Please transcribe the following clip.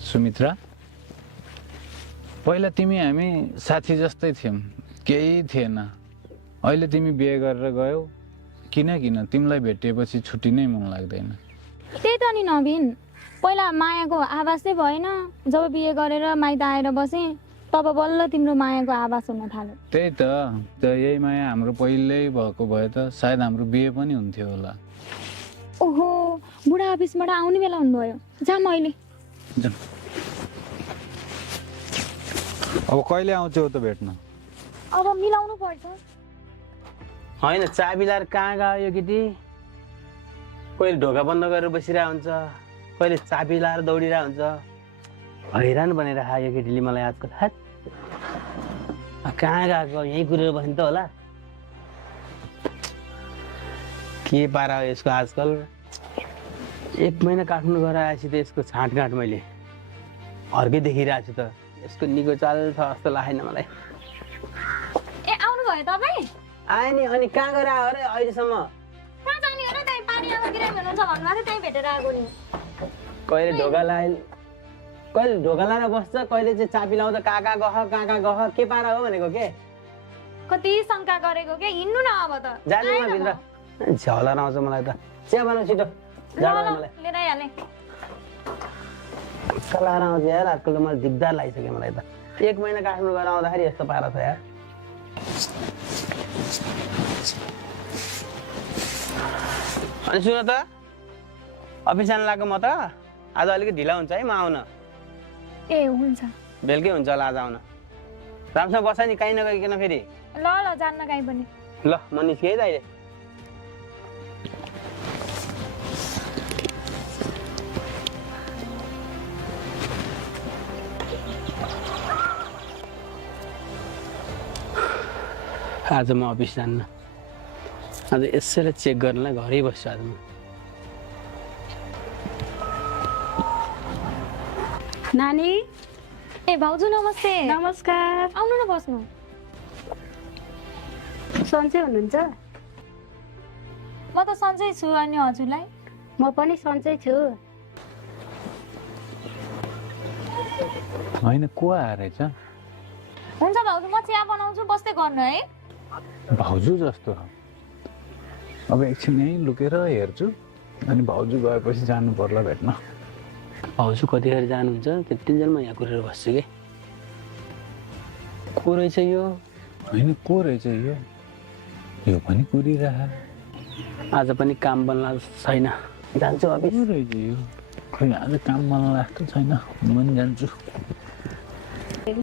सुमित्रा पहिला तिमी हामी साथी जस्तै थियौं केही थिएन अहिले तिमी बिहे गरेर गयौ किन तिमीलाई भेटिएपछि छुट्टी नै मन लाग्दैन त्यही त नि नवीन पहिला मायाको आवाज नै भएन जब बिहे गरेर माइत आएर बसे तब बल्ल तिम्रो मायाको आवाज हुन थाल्यो त्यही त यही माया हाम्रो पहिल्यै भएको भए त सायद हाम्रो बिहे पनि हुन्थ्यो होला ओहो बुढा अफिसबाट आउने बेला हुनुभयो जा मैले अब कहिले आउँछौ त भेट्न अब मिलाउनु पर्छ होइन चाबी लिएर कहाँ गयो यो केटी कहिले ढोका बन्द गरेर बसिरहेको हुन्छ कहिले चाबी लाएर दौडिरहेको हुन्छ हैरान बनाइरहेको यो केटीले मलाई आजकल हात कहाँ गएको यहीँ कुरेर बस्नु त होला के पारा हो यसको आजकल 1 महिना काठमाडौँ गएर आएपछि त यसको छाँटगाँट मैले अर्कै देखिरहेको छु त यसको निको चाल छ जस्तो लागेन मलाई ए आउनु भयो तपाईँ आए नि अनि कहाँ गएर आयो अरे अहिलेसम्म कहाँ जाने हो र त्यही पानी आमा गिरामी हुनुहुन्छ भन्नुभएको थियो त्यहीँ भेटेर आएको नि कहिले ढोका लाएर बस्छ कहिले चाहिँ चाबी लाउँदा कहाँ गह के पारा हो भनेको के कति शङ्का गरेको के हिँड्नु न अब त जानु म भित्र झ्याउला आउँछ मलाई त चिया बनाऊ छिटो जानु मलाई लिएर आइहालेँ कलाएर आउँछ यार आजकल त मलाई दिगदार लागिसक्यो मलाई त 1 महिना काठमाडौँ गएर आउँदाखेरि यस्तो पारा छ यार अनि सुन त अफिस जानु लाग्यो म त आज अलिकति ढिला हुन्छ है म आउन ए हुन्छ बेलुकै हुन्छ होला आज आउन राम्रोसँग बस नि काहीँ नगइकन फेरि ल जान्न काहीँ पनि ल म निस्केँ है त अहिले आज म अफिस जान्न आज यसैलाई चेक गर्नलाई घरै बस्छु आज म नानी ए भाउजू नमस्ते नमस्कार आउनु न बस्नु सन्चै हुनुहुन्छ म त सन्चै छु अनि हजुरलाई म पनि सन्चै छु होइन को आएर रहेछ हुन्छ भाउजू म चिया बनाउँछु बस्दै गर्नु है भाउजू जस्तो अब एकछिन यहीँ लुकेर हेर्छु अनि भाउजू गएपछि जानु पर्ला भेट्न भाउजू कतिखेर जानुहुन्छ त्यतिन्जेल म यहाँ कुरेर बस्छु कि को रहेछ यो होइन को रहेछ यो पनि कुरिरह आज पनि काम बन्ला छैन जान्छु अफिस को रहेछ यो खै आज काम मलाई लाग्छ छैन म पनि जान्छु